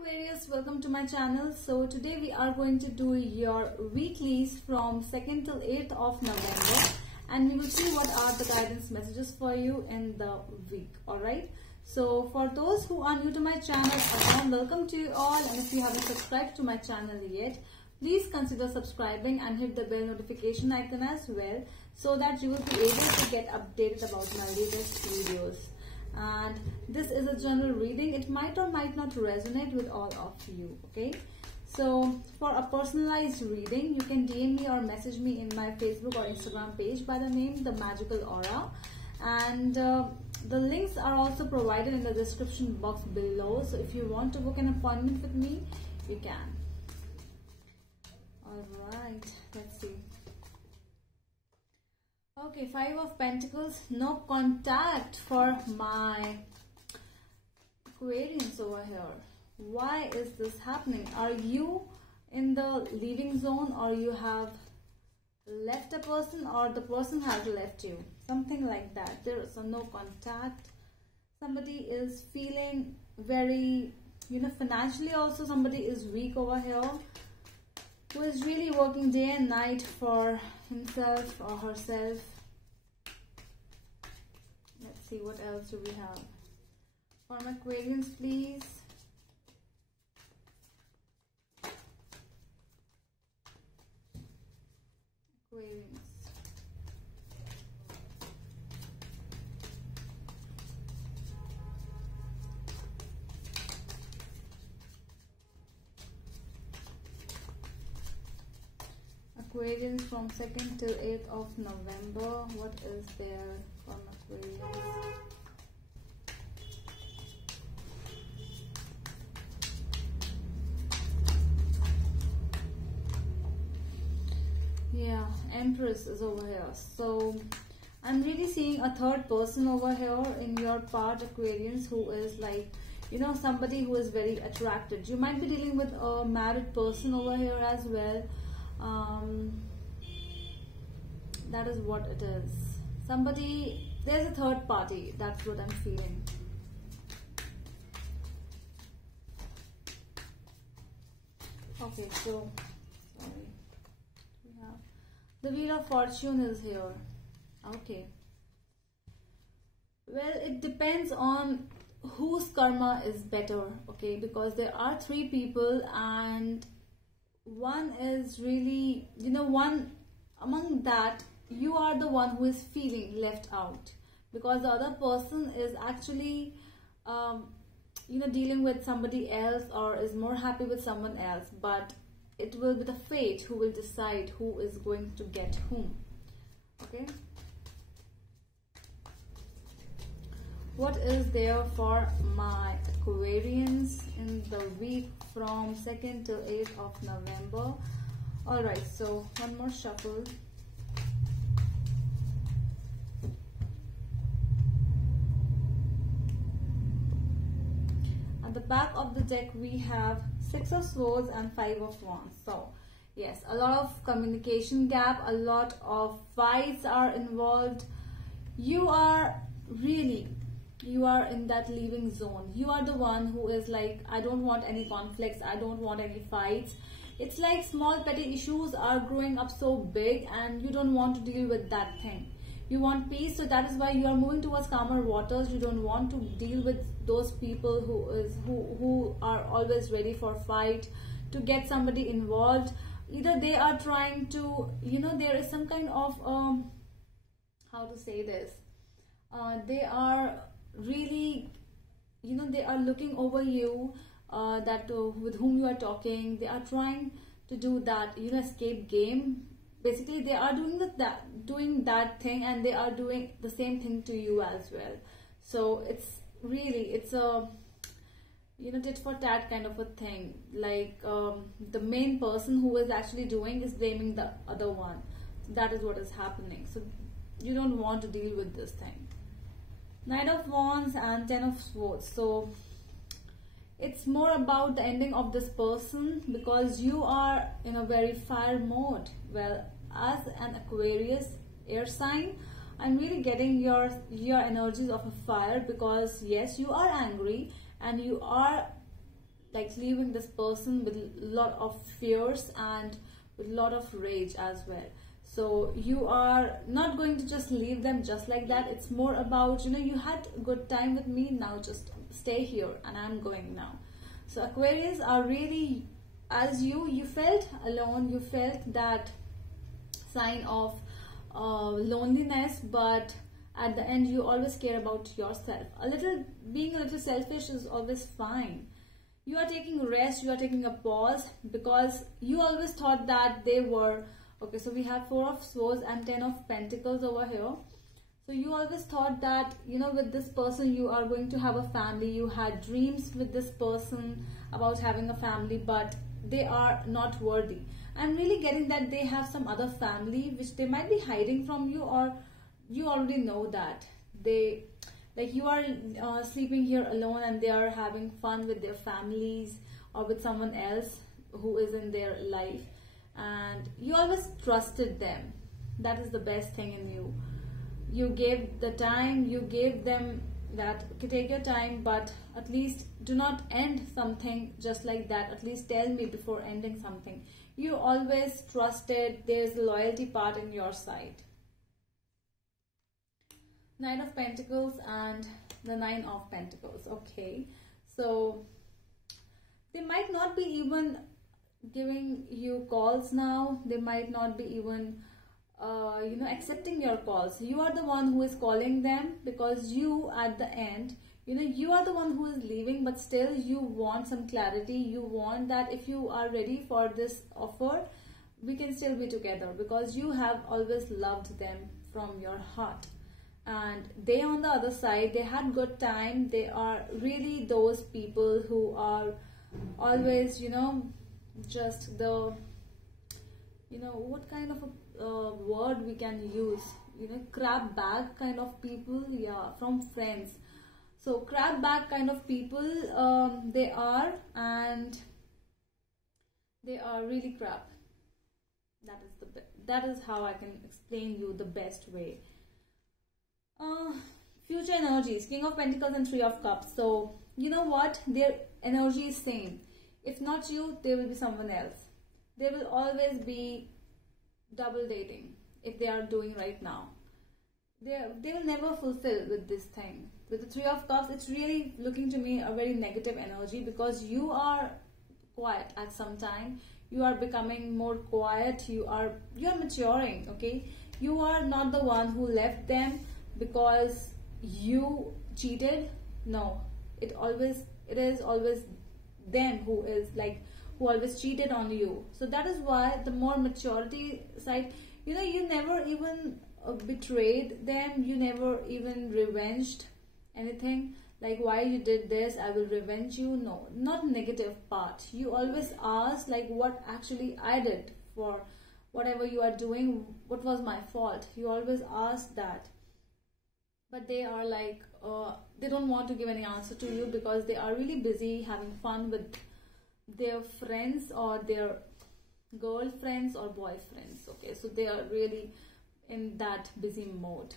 Aquarius, welcome to my channel. So today we are going to do your weeklies from 2nd till 8th of November, and we will see what are the guidance messages for you in the week. Alright, so for those who are new to my channel, a warm welcome to you all, and if you haven't subscribed to my channel yet, please consider subscribing and hit the bell notification icon as well, so that you will be able to get updated about my latest videos. And this is a general reading. It might or might not resonate with all of you. Okay, so for a personalized reading, you can DM me or message me in my Facebook or Instagram page by the name The Magical Aura, and the links are also provided in the description box below. So if you want to book an appointment with me, you can. All right, let's see. Okay, 5 of Pentacles, no contact for my Aquarians over here. Why is this happening? Are you in the leaving zone, or you have left a person, or the person has left you? Something like that. There is no contact. Somebody is feeling very, financially also somebody is weak over here, who is really working day and night for himself or herself. Let's see, what else do we have for my Aquarians, please? Aquarians. Aquarians from 2nd till 8th of November. What is there from Aquarians? Yeah, Empress is over here. So I'm really seeing a third person over here in your part, Aquarians, who is like, somebody who is very attracted. You might be dealing with a married person over here as well. That is what it is. Somebody, there's a third party. That's what I'm feeling. Okay, so sorry. We have the Wheel of Fortune is here. Okay. Well, it depends on whose karma is better. Okay, because there are 3 people, and one is really, one among that, you are the one who is feeling left out, because the other person is actually dealing with somebody else, or is more happy with someone else. But it will be the fate who will decide who is going to get whom. Okay, what is there for my Aquarians in the week from 2nd till 8th of November? Alright, so one more shuffle. At the back of the deck we have 6 of Swords and 5 of Wands. So yes, a lot of communication gap, a lot of fights are involved. You are in that leaving zone. You are the one who is like, I don't want any conflicts, I don't want any fights. It's like small petty issues are growing up so big, and you don't want to deal with that thing. You want peace, so that is why you are moving towards calmer waters. You don't want to deal with those people who are always ready for fight, to get somebody involved. Either they are trying to, there is some kind of how to say this, they are really, they are looking over you, with whom you are talking. They are trying to do that, escape game. Basically, they are doing that thing, and they are doing the same thing to you as well. So it's a tit for tat kind of a thing. Like the main person who is actually doing is blaming the other one. That is what is happening. So you don't want to deal with this thing. Knight of Wands and 10 of Swords. So it's more about the ending of this person, because you are in a very fire mode. Well, as an Aquarius air sign, I'm really getting your energies of a fire, because yes, you are angry and you are like leaving this person with a lot of fears and with a lot of rage as well. So you are not going to just leave them just like that. It's more about, you know, you had a good time with me, now just stay here and I'm going now. So Aquarius are really, as you felt alone, you felt that sign of loneliness, but at the end you always care about yourself. Being a little selfish is always fine. You are taking rest, you are taking a pause, because you always thought that they were okay. So we have 4 of Swords and 10 of Pentacles over here. So you always thought that, you know, with this person you are going to have a family. You had dreams with this person about having a family, but they are not worthy. I'm really getting that they have some other family which they might be hiding from you, or you already know that they, like, you are sleeping here alone and they are having fun with their families or with someone else who is in their life, and you always trusted them. That is the best thing in you. You gave the time, you gave them that, okay, take your time, but at least do not end something just like that. At least tell me before ending something. You always trusted. There's a loyalty part in your side. Knight of Pentacles and the 9 of Pentacles. Okay, so they might not be even giving you calls now. They might not be even you know, accepting your calls. You are the one who is calling them, because you, at the end, you know, you are the one who is leaving, but still you want some clarity. You want that if you are ready for this offer, we can still be together, because you have always loved them from your heart. And they, on the other side, they had good time. They are really those people who are always, you know, just the, you know, what kind of a word we can use, you know, crab bag kind of people. Yeah, from Friends. So crab bag kind of people they are, and they are really crap. That is how I can explain you the best way. Future energies, King of Pentacles and 3 of Cups. So you know what, their energy is same. If not you, there will be someone else. They will always be double dating if they are doing right now. They will never fulfill with this thing. With the 3 of Cups, it's really looking to me a very negative energy, because you are quiet at some time. You are becoming more quiet. You are maturing. Okay, you are not the one who left them because you cheated. No, it is always them who is like, who always cheated on you. So that is why the more maturity side, you know, you never even betrayed them. You never even revenged anything, like, why you did this, I will revenge you. No, not negative part. You always ask, like, what actually I did for whatever you are doing, what was my fault. You always ask that. But they are like, they don't want to give any answer to you, because they are really busy having fun with their friends or their girlfriends or boyfriends. Okay, so they are really in that busy mode.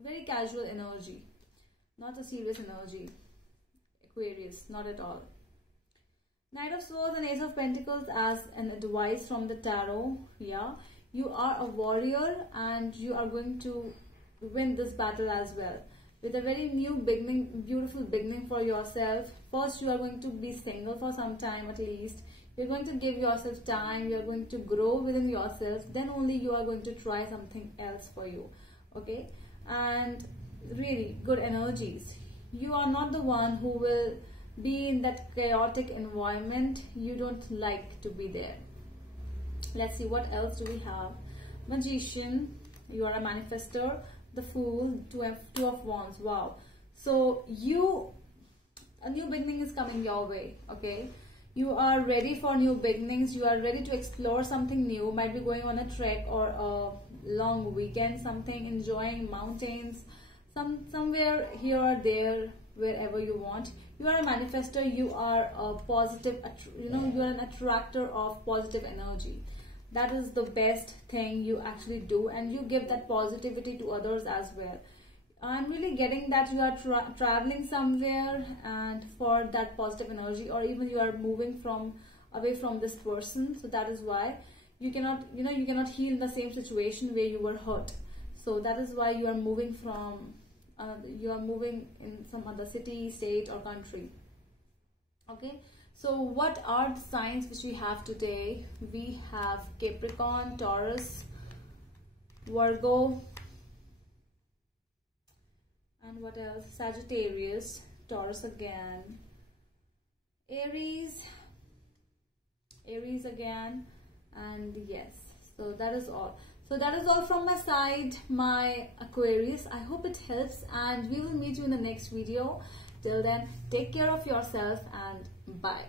Very casual energy, not a serious energy. Aquarius, not at all. Knight of Swords and Ace of Pentacles as an advice from the tarot. Yeah, you are a warrior and you are going to win this battle as well, with a very new beginning, beautiful beginning for yourself. First, you are going to be single for some time at least. You're going to give yourself time. You're going to grow within yourself. Then only you are going to try something else for you. Okay, and really good energies. You are not the one who will be in that chaotic environment. You don't like to be there. Let's see, what else do we have? Magician, you are a manifestor. The Fool, two of Wands. Wow. So a new beginning is coming your way. Okay, you are ready for new beginnings. You are ready to explore something new. Might be going on a trek or a long weekend, something, enjoying mountains, somewhere here or there, wherever you want. You are a manifestor. You are a positive, you know, you are an attractor of positive energy. That is the best thing you actually do, and you give that positivity to others as well. I'm really getting that you are traveling somewhere and for that positive energy, or even you are moving from away from this person. So that is why you cannot, you cannot heal in the same situation where you were hurt. So that is why you are moving from, you are moving in some other city, state, or country. Okay. So what are the signs which we have today? We have Capricorn, Taurus, Virgo, and what else? Sagittarius, Taurus again, Aries again, and yes, so that is all. So that is all from my side, my Aquarius. I hope it helps, and we will meet you in the next video. Till then, take care of yourself and bye.